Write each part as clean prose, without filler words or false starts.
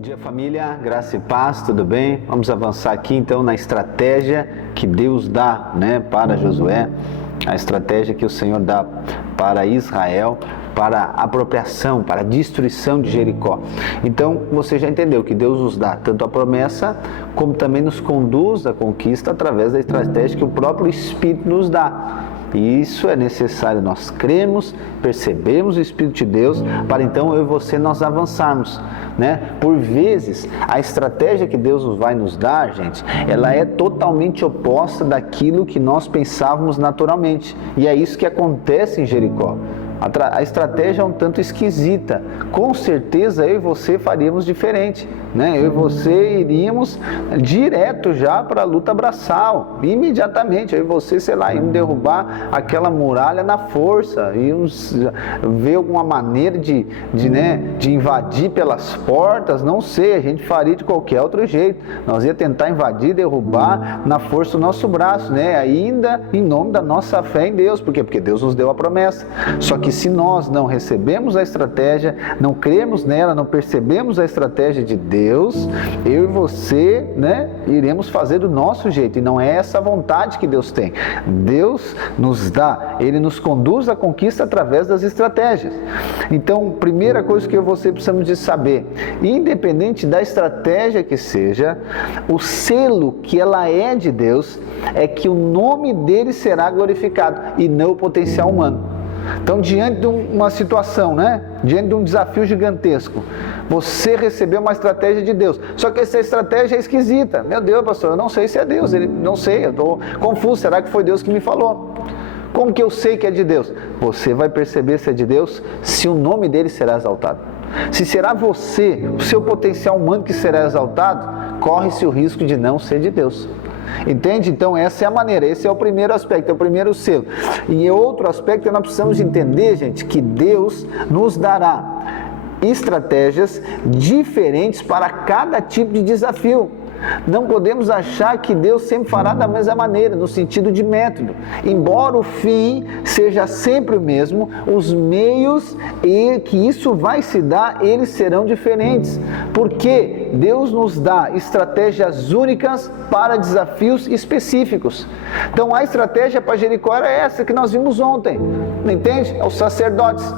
Bom dia, família, graça e paz, tudo bem? Vamos avançar aqui então na estratégia que Deus dá, para Josué, a estratégia que o Senhor dá para Israel, para a apropriação, para a destruição de Jericó. Então, você já entendeu que Deus nos dá tanto a promessa, como também nos conduz à conquista através da estratégia que o próprio Espírito nos dá. E isso é necessário nós cremos, percebemos o Espírito de Deus, para então eu e você nós avançarmos, Por vezes, a estratégia que Deus vai nos dar, gente, ela é totalmente oposta daquilo que nós pensávamos naturalmente. E é isso que acontece em Jericó. A estratégia é um tanto esquisita. Com certeza eu e você faríamos diferente, Eu e você iríamos direto já para a luta braçal, imediatamente. Eu e você, iam derrubar aquela muralha na força, íamos ver alguma maneira de invadir pelas portas, não sei, a gente faria de qualquer outro jeito. Nós ia tentar invadir, derrubar na força do nosso braço, Ainda em nome da nossa fé em Deus. Por quê? Porque Deus nos deu a promessa. Só que se nós não recebemos a estratégia, não cremos nela, não percebemos a estratégia de Deus, eu e você, iremos fazer do nosso jeito, e não é essa a vontade que Deus tem. Deus nos dá, Ele nos conduz à conquista através das estratégias. Então, primeira coisa que eu e você precisamos de saber, independente da estratégia que seja, o selo que ela é de Deus, é que o nome dele será glorificado, e não o potencial humano. Então, diante de uma situação, diante de um desafio gigantesco, você recebeu uma estratégia de Deus, só que essa estratégia é esquisita. Meu Deus, pastor, eu não sei se é Deus, não sei, eu estou confuso, será que foi Deus que me falou? Como que eu sei que é de Deus? Você vai perceber se é de Deus, se o nome dele será exaltado. Se será você, o seu potencial humano que será exaltado, corre-se o risco de não ser de Deus. Entende? Então essa é a maneira, esse é o primeiro aspecto, é o primeiro selo. E outro aspecto que nós precisamos entender, gente, que Deus nos dará estratégias diferentes para cada tipo de desafio. Não podemos achar que Deus sempre fará da mesma maneira, no sentido de método. Embora o fim seja sempre o mesmo, os meios e que isso vai se dar, eles serão diferentes. Porque Deus nos dá estratégias únicas para desafios específicos. Então a estratégia para Jericó era essa que nós vimos ontem, entende? Os sacerdotes,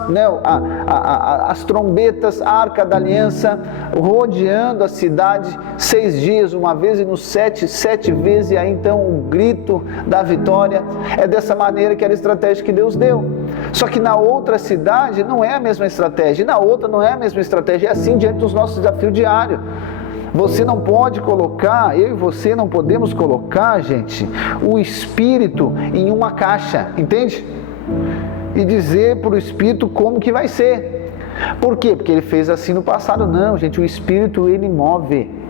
as trombetas, a arca da aliança, rodeando a cidade 6 dias, uma vez, e nos 7 vezes, e aí então o grito da vitória. É dessa maneira que era a estratégia que Deus deu. Só que na outra cidade não é a mesma estratégia, e na outra não é a mesma estratégia. É assim diante dos nossos desafios diários. Você não pode colocar, eu e você não podemos colocar, gente, o Espírito em uma caixa, entende? E dizer para o Espírito como que vai ser. Por quê? Porque ele fez assim no passado. Não, gente, o Espírito, ele move.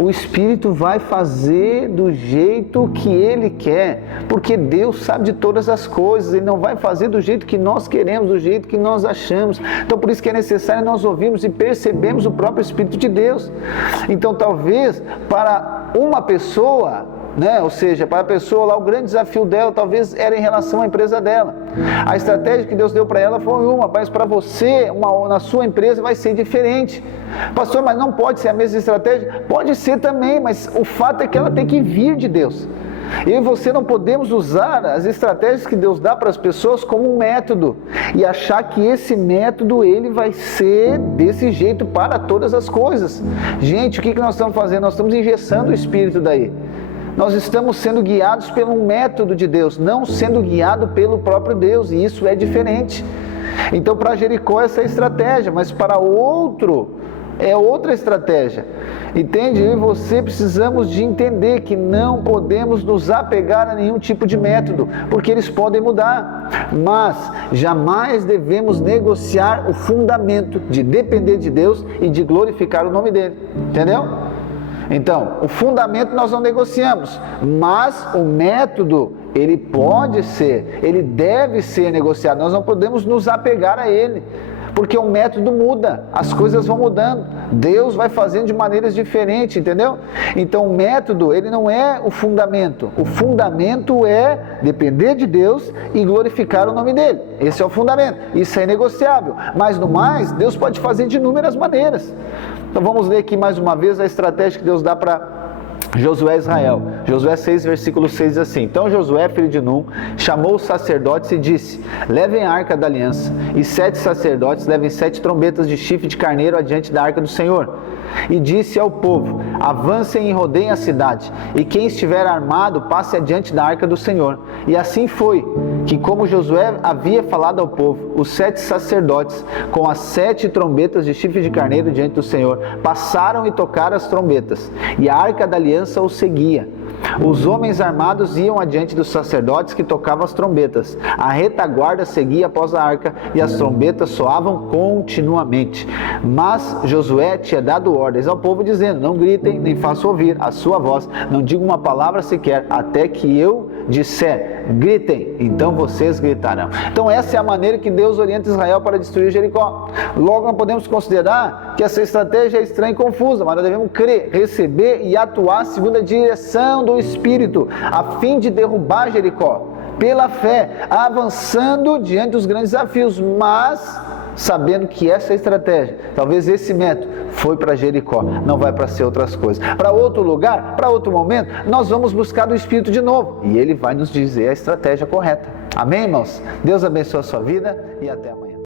O Espírito vai fazer do jeito que Ele quer, porque Deus sabe de todas as coisas. Ele não vai fazer do jeito que nós queremos, do jeito que nós achamos. Então, por isso que é necessário nós ouvirmos e percebermos o próprio Espírito de Deus. Então, talvez, para uma pessoa, ou seja, para a pessoa lá, o grande desafio dela talvez era em relação à empresa dela. A estratégia que Deus deu para ela foi uma, mas para você, na sua empresa, vai ser diferente. Pastor, mas não pode ser a mesma estratégia? Pode ser também, mas o fato é que ela tem que vir de Deus. Eu e você não podemos usar as estratégias que Deus dá para as pessoas como um método e achar que esse método ele vai ser desse jeito para todas as coisas. Gente, o que nós estamos fazendo? Nós estamos engessando o Espírito daí. Nós estamos sendo guiados pelo método de Deus, não sendo guiado pelo próprio Deus, e isso é diferente. Então, para Jericó essa é a estratégia, mas para outro é outra estratégia. Entende? Eu e você precisamos de entender que não podemos nos apegar a nenhum tipo de método, porque eles podem mudar, mas jamais devemos negociar o fundamento de depender de Deus e de glorificar o nome dele. Entendeu? Então, o fundamento nós não negociamos, mas o método, ele pode ser, ele deve ser negociado. Nós não podemos nos apegar a ele, porque o método muda, as coisas vão mudando, Deus vai fazendo de maneiras diferentes, entendeu? Então o método, ele não é o fundamento é depender de Deus e glorificar o nome dele, esse é o fundamento, isso é inegociável, mas no mais, Deus pode fazer de inúmeras maneiras. Então vamos ler aqui mais uma vez a estratégia que Deus dá para Josué e Israel. Josué 6, versículo 6 diz assim: Então Josué, filho de Num, chamou os sacerdotes e disse: Levem a arca da aliança, e 7 sacerdotes levem 7 trombetas de chifre de carneiro adiante da arca do Senhor. E disse ao povo: Avancem e rodeiem a cidade, e quem estiver armado passe adiante da arca do Senhor. E assim foi, que como Josué havia falado ao povo, os 7 sacerdotes, com as 7 trombetas de chifre de carneiro diante do Senhor, passaram e tocaram as trombetas, e a arca da aliança os seguia. Os homens armados iam adiante dos sacerdotes que tocavam as trombetas. A retaguarda seguia após a arca e as trombetas soavam continuamente. Mas Josué tinha dado ordens ao povo dizendo: Não gritem, nem façam ouvir a sua voz, não digam uma palavra sequer, até que eu disser: gritem, então vocês gritarão. Então essa é a maneira que Deus orienta Israel para destruir Jericó. Logo não podemos considerar que essa estratégia é estranha e confusa, mas nós devemos crer, receber e atuar segundo a direção do Espírito, a fim de derrubar Jericó, pela fé, avançando diante dos grandes desafios, mas sabendo que essa estratégia, talvez esse método, foi para Jericó, não vai para ser outras coisas. Para outro lugar, para outro momento, nós vamos buscar do Espírito de novo, e Ele vai nos dizer a estratégia correta. Amém, irmãos? Deus abençoe a sua vida e até amanhã.